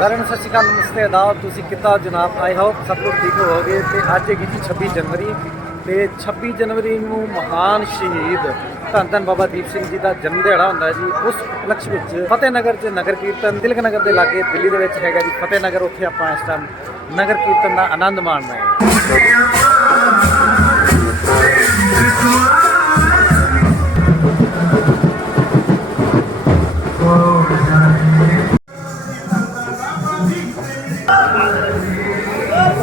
ਸਾਰਿਆਂ ਸਤਿ ਸ਼੍ਰੀ ਅਕਾਲ, ਨਮਸਤੇ ਆਦਾਬ ਤੁਸੀਂ ਕਿੱਦਾਂ ਜਨਾਬ ਆਈ ਹੋਪ ਸਭ ਲੋਕ ਠੀਕ ਹੋਵੋਗੇ? ਤੇ ਅੱਜ ਹੈਗੀ ਜੀ 26 ਜਨਵਰੀ ਤੇ 26 ਜਨਵਰੀ ਨੂੰ ਮਹਾਨ ਸ਼ਹੀਦ ਧੰਨ ਧੰਨ ਬਾਬਾ ਦੀਪ ਸਿੰਘ ਜੀ ਦਾ ਜਨਮ ਦਿਹਾੜਾ ਹੁੰਦਾ ਜੀ। ਉਸ ਉਪਲਕਸ਼ ਵਿੱਚ ਫਤਿਹਨਗਰ 'ਚ ਨਗਰ ਕੀਰਤਨ, ਤਿਲਕ ਨਗਰ ਦੇ ਲਾਗੇ ਦਿੱਲੀ ਦੇ ਵਿੱਚ ਹੈਗਾ ਜੀ। ਫਤਿਹਨਗਰ, ਉੱਥੇ ਆਪਾਂ ਇਸ ਟਾਈਮ ਨਗਰ ਕੀਰਤਨ ਦਾ ਆਨੰਦ ਮਾਣ ਰਹੇ ਹਾਂ। Vamos!